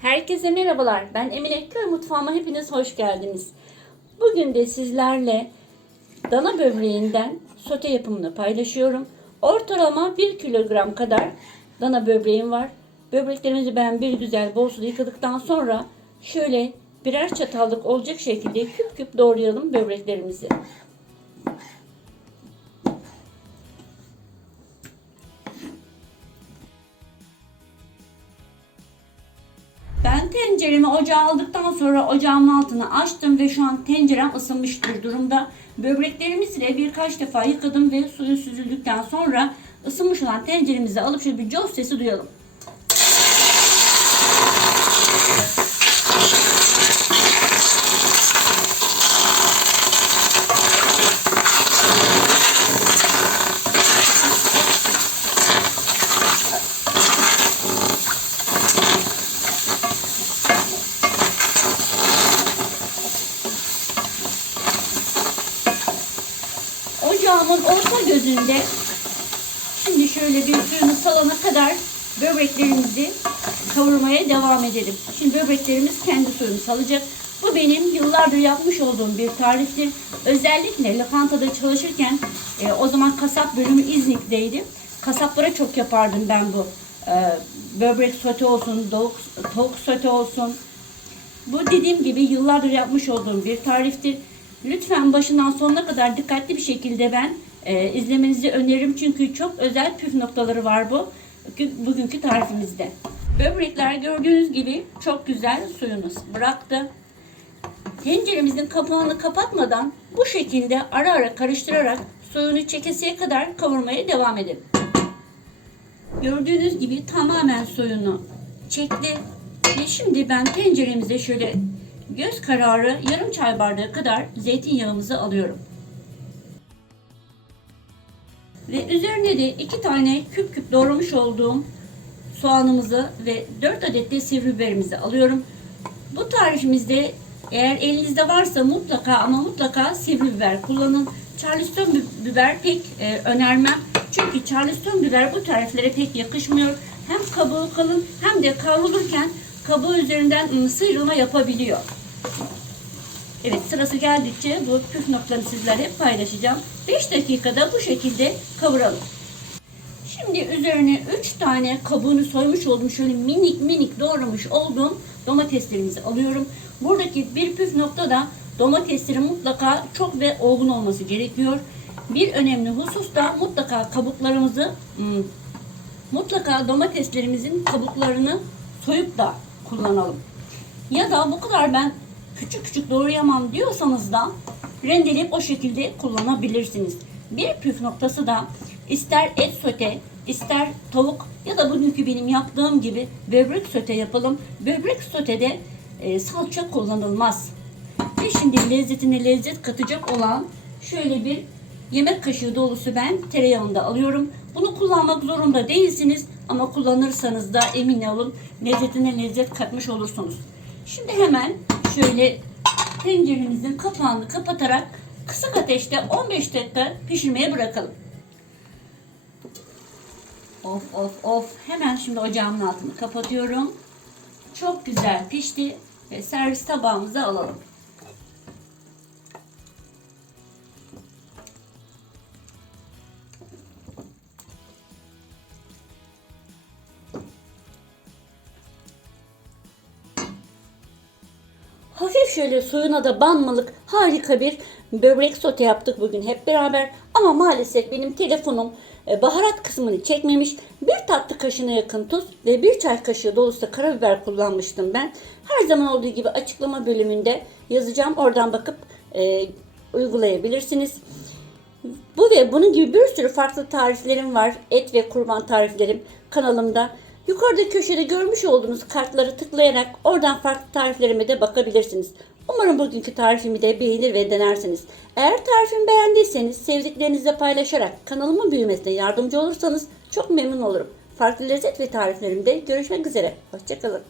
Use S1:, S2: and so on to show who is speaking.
S1: Herkese merhabalar. Ben Emine Köy Mutfağıma hepiniz hoş geldiniz. Bugün de sizlerle dana böbreğinden sote yapımını paylaşıyorum. Ortalama 1 kilogram kadar dana böbreğim var. Böbreklerimizi ben bir güzel bol suda yıkadıktan sonra şöyle birer çatallık olacak şekilde küp küp doğrayalım böbreklerimizi. Ben tenceremi ocağa aldıktan sonra ocağımın altını açtım ve şu an tencerem ısınmış bir durumda. Böbreklerimizi de birkaç defa yıkadım ve suyu süzüldükten sonra ısınmış olan tenceremizi alıp şöyle bir cos sesi duyalım. Ocağımın orta gözünde şimdi şöyle bir suyunu salana kadar böbreklerimizi kavurmaya devam edelim. Şimdi böbreklerimiz kendi suyunu salacak. Bu benim yıllardır yapmış olduğum bir tariftir. Özellikle lokantada çalışırken e, o zaman kasap bölümü İznik'teydi. Kasaplara çok yapardım ben bu. E, böbrek sote olsun, tavuk, tavuk sote olsun. Bu dediğim gibi yıllardır yapmış olduğum bir tariftir. Lütfen başından sonuna kadar dikkatli bir şekilde ben e, izlemenizi öneririm. Çünkü çok özel püf noktaları var bu bugünkü tarifimizde. Böbrekler gördüğünüz gibi çok güzel suyunu bıraktı. Tenceremizin kapağını kapatmadan bu şekilde ara ara karıştırarak suyunu çekesiye kadar kavurmaya devam edelim. Gördüğünüz gibi tamamen suyunu çekti. Ve şimdi ben tenceremize şöyle göz kararı yarım çay bardağı kadar zeytinyağımızı alıyorum. Ve üzerine de iki tane küp küp doğramış olduğum soğanımızı ve 4 adet de sivri biberimizi alıyorum. Bu tarifimizde eğer elinizde varsa mutlaka ama mutlaka sivri biber kullanın. Charleston biber pek e, önermem. Çünkü Charleston biber bu tariflere pek yakışmıyor. Hem kabuğu kalın hem de kavrulurken kabuğu üzerinden sıyrılma yapabiliyor. Evet sırası geldikçe bu püf noktalarını sizlerle paylaşacağım. 5 dakikada bu şekilde kavuralım. Şimdi üzerine 3 tane kabuğunu soymuş olduğum şöyle minik minik doğramış olduğum domateslerimizi alıyorum. Buradaki bir püf nokta da domateslerin mutlaka çok ve olgun olması gerekiyor. Bir önemli husus da mutlaka kabuklarımızı hmm, mutlaka domateslerimizin kabuklarını soyup da kullanalım. Ya da bu kadar ben küçük küçük doğrayamam diyorsanız da rendeleyip o şekilde kullanabilirsiniz. Bir püf noktası da ister et sote, ister tavuk ya da bugünkü benim yaptığım gibi böbrek sote yapalım. Böbrek sotede e, salça kullanılmaz. Ve şimdi lezzetine lezzet katacak olan şöyle bir yemek kaşığı dolusu ben tereyağında alıyorum. Bunu kullanmak zorunda değilsiniz ama kullanırsanız da emin olun lezzetine lezzet katmış olursunuz. Şimdi hemen şöyle tenceremizin kapağını kapatarak kısık ateşte 15 dakika pişirmeye bırakalım. Of of of. Hemen şimdi ocağımın altını kapatıyorum. Çok güzel pişti ve servis tabağımıza alalım. Hafif şöyle suyuna da banmalık harika bir böbrek sote yaptık bugün hep beraber. Ama maalesef benim telefonum e, baharat kısmını çekmemiş. Bir tatlı kaşığına yakın tuz ve bir çay kaşığı dolusu da karabiber kullanmıştım ben. Her zaman olduğu gibi açıklama bölümünde yazacağım. Oradan bakıp e, uygulayabilirsiniz. Bu ve bunun gibi bir sürü farklı tariflerim var. Et ve kurban tariflerim kanalımda. Yukarıda köşede görmüş olduğunuz kartları tıklayarak oradan farklı tariflerime de bakabilirsiniz. Umarım bugünkü tarifimi de beğenir ve denersiniz. Eğer tarifimi beğendiyseniz sevdiklerinizle paylaşarak kanalımın büyümesine yardımcı olursanız çok memnun olurum. Farklı lezzet ve tariflerimde görüşmek üzere. Hoşçakalın.